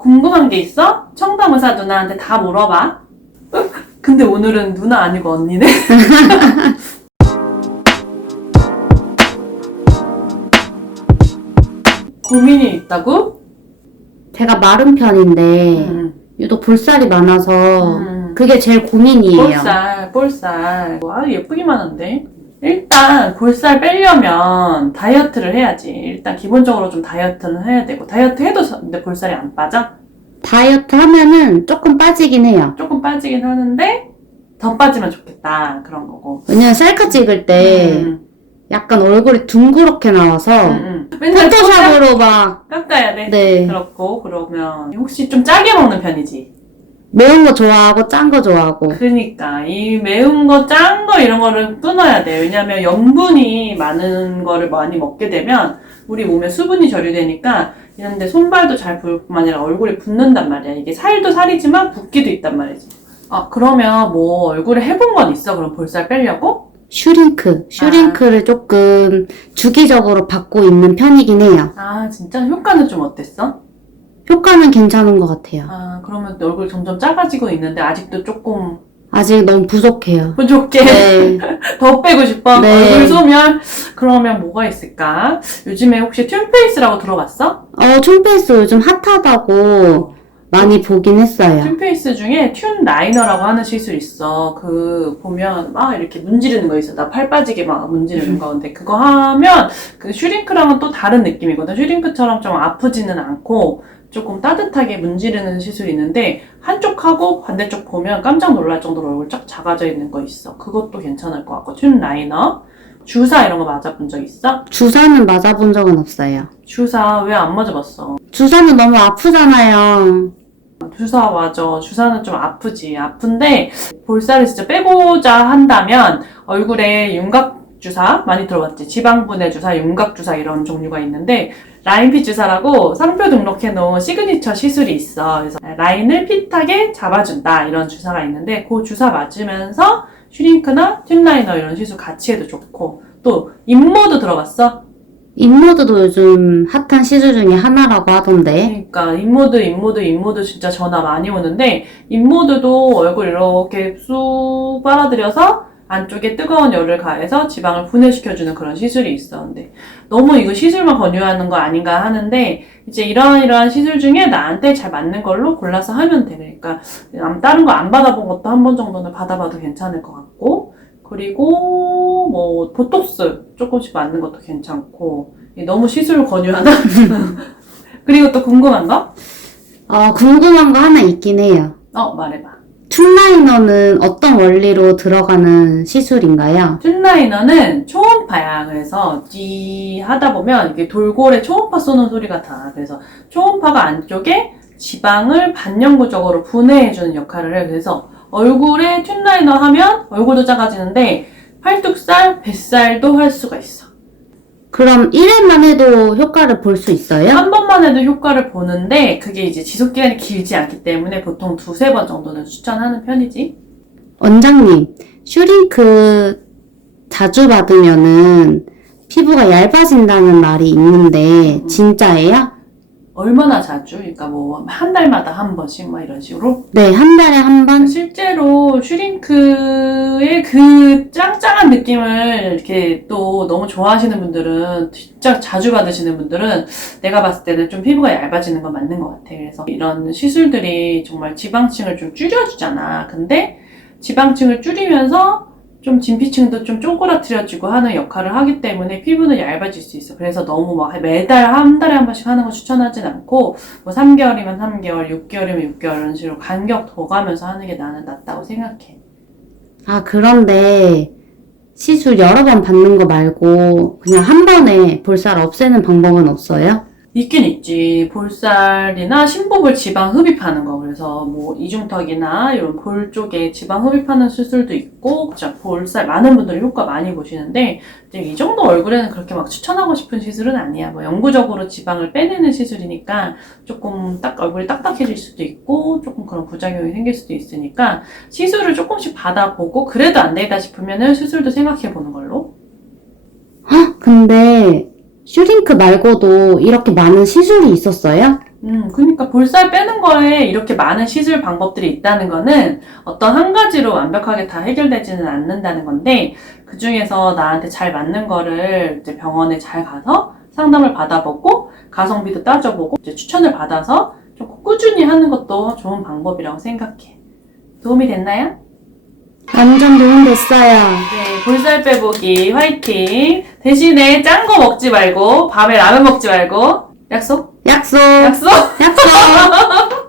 궁금한 게 있어? 청담의사 누나한테 다 물어봐. 근데 오늘은 누나 아니고 언니네. 고민이 있다고? 제가 마른 편인데 음. 유독 볼살이 많아서 음. 그게 제일 고민이에요. 볼살, 볼살. 와, 예쁘기만 한데. 일단 볼살 빼려면 다이어트를 해야지. 일단 기본적으로 좀 다이어트는 해야 되고 다이어트 해도 서- 근데 볼살이 안 빠져? 다이어트 하면은 조금 빠지긴 해요. 조금 빠지긴 하는데 더 빠지면 좋겠다 그런 거고. 왜냐면 셀카 찍을 때 음, 약간 얼굴이 둥그렇게 나와서 음, 음. 맨날 포토샵으로 막 깎아야 돼. 네. 그렇고 그러면 혹시 좀 짜게 먹는 편이지? 매운 거 좋아하고 짠 거 좋아하고 그러니까 이 매운 거, 짠 거 이런 거를 끊어야 돼. 왜냐면 염분이 많은 거를 많이 먹게 되면 우리 몸에 수분이 절유되니까 이런데 손발도 잘 부을 뿐만 아니라 얼굴에 붓는단 말이야. 이게 살도 살이지만 붓기도 있단 말이지. 아 그러면 뭐 얼굴에 해본 건 있어? 그럼 볼살 빼려고? 슈링크 슈링크를 조금 주기적으로 받고 있는 편이긴 해요. 아 진짜 효과는 좀 어땠어? 효과는 괜찮은 것 같아요. 아 그러면 너 얼굴 점점 작아지고 있는데 아직도 조금 아직 너무 부족해요. 부족해. 네. 더 빼고 싶어? 네. 얼굴 소멸? 그러면 뭐가 있을까? 요즘에 혹시 튠페이스라고 들어봤어? 어, 춤페이스 요즘 핫하다고 많이 보긴 했어요. 튠페이스 중에 튠 라이너라고 하는 시술 있어. 그 보면 막 이렇게 문지르는 거 있어. 나 팔 빠지게 막 문지르는 거. 근데 그거 하면 그 슈링크랑은 또 다른 느낌이거든. 슈링크처럼 좀 아프지는 않고 조금 따뜻하게 문지르는 시술이 있는데 한쪽 하고 반대쪽 보면 깜짝 놀랄 정도로 얼굴 쫙 작아져 있는 거 있어. 그것도 괜찮을 것 같고 튠 라이너. 주사 이런 거 맞아본 적 있어? 주사는 맞아본 적은 없어요. 주사 왜 안 맞아봤어? 주사는 너무 아프잖아요. 주사 맞아. 주사는 좀 아프지. 아픈데 볼살을 진짜 빼고자 한다면 얼굴에 윤곽 주사 많이 들어봤지. 지방분해 주사, 윤곽 주사 이런 종류가 있는데 라인 핏 주사라고 상표 등록해 놓은 시그니처 시술이 있어. 그래서 라인을 핏하게 잡아준다 이런 주사가 있는데 그 주사 맞으면서 슈링크나 튠라이너 이런 시술 같이 해도 좋고 또 인모도 들어봤어? 인모드도 요즘 핫한 시술 중에 하나라고 하던데. 그러니까 인모드, 인모드, 인모드 진짜 전화 많이 오는데 인모드도 얼굴 이렇게 쑥 빨아들여서 안쪽에 뜨거운 열을 가해서 지방을 분해시켜주는 그런 시술이 있어. 근데 너무 이거 시술만 권유하는 거 아닌가 하는데 이제 이러한 이러한 시술 중에 나한테 잘 맞는 걸로 골라서 하면 돼. 그러니까 남- 다른 거 안 받아본 것도 한 번 정도는 받아봐도 괜찮을 것 같고 그리고 뭐 보톡스 조금씩 맞는 것도 괜찮고 너무 시술 권유하나? 그리고 또 궁금한 거? 어, 궁금한 거 하나 있긴 해요. 어, 말해봐. 툴라이너는 어떤 원리로 들어가는 시술인가요? 툴라이너는 초음파야. 그래서 쥐 하다 보면 이게 돌고래 초음파 쏘는 소리가 다. 그래서 초음파가 안쪽에 지방을 반영구적으로 분해해주는 역할을 해. 그래서 얼굴에 툴라이너 하면 얼굴도 작아지는데 팔뚝살, 뱃살도 할 수가 있어. 그럼 1회만 해도 효과를 볼 수 있어요? 한 번만 해도 효과를 보는데 그게 이제 지속 기간이 길지 않기 때문에 보통 두세 번 정도는 추천하는 편이지. 원장님, 슈링크 자주 받으면은 피부가 얇아진다는 말이 있는데, 진짜예요? 얼마나 자주? 그러니까 뭐 한 달마다 한 번씩 막 이런 식으로. 네, 한 달에 한 번? 실제로 슈링크의 그 짱짱한 느낌을 이렇게 또 너무 좋아하시는 분들은 진짜 자주 받으시는 분들은 내가 봤을 때는 좀 피부가 얇아지는 건 맞는 것 같아. 그래서 이런 시술들이 정말 지방층을 좀 줄여주잖아. 근데 지방층을 줄이면서 좀 진피층도 좀 쪼그라뜨려지고 하는 역할을 하기 때문에 피부는 얇아질 수 있어. 그래서 너무 막 매달 한 달에 한 번씩 하는 거 추천하진 않고 뭐 3개월이면 3개월, 6개월이면 6개월 이런 식으로 간격 더 가면서 하는 게 나는 낫다고 생각해. 아, 그런데 시술 여러 번 받는 거 말고 그냥 한 번에 볼살 없애는 방법은 없어요? 있긴 있지. 볼살이나 심부볼 지방 흡입하는 거. 그래서 뭐 이중턱이나 이런 볼 쪽에 지방 흡입하는 수술도 있고, 진짜 볼살 많은 분들이 효과 많이 보시는데, 이 정도 얼굴에는 그렇게 막 추천하고 싶은 시술은 아니야. 뭐 영구적으로 지방을 빼내는 시술이니까 조금 딱 얼굴이 딱딱해질 수도 있고, 조금 그런 부작용이 생길 수도 있으니까 시술을 조금씩 받아보고, 그래도 안 되다 싶으면은 수술도 생각해 보는 걸로. 헉, 근데 슈링크 말고도 이렇게 많은 시술이 있었어요? 음, 그러니까 볼살 빼는 거에 이렇게 많은 시술 방법들이 있다는 거는 어떤 한 가지로 완벽하게 다 해결되지는 않는다는 건데, 그 중에서 나한테 잘 맞는 거를 이제 병원에 잘 가서 상담을 받아보고, 가성비도 따져보고, 이제 추천을 받아서 좀 꾸준히 하는 것도 좋은 방법이라고 생각해. 도움이 됐나요? 완전 도움 됐어요. 네, 볼살 빼보기 화이팅! 대신에 짠 거 먹지 말고, 밤에 라면 먹지 말고, 약속? 약속! 약속? 약속!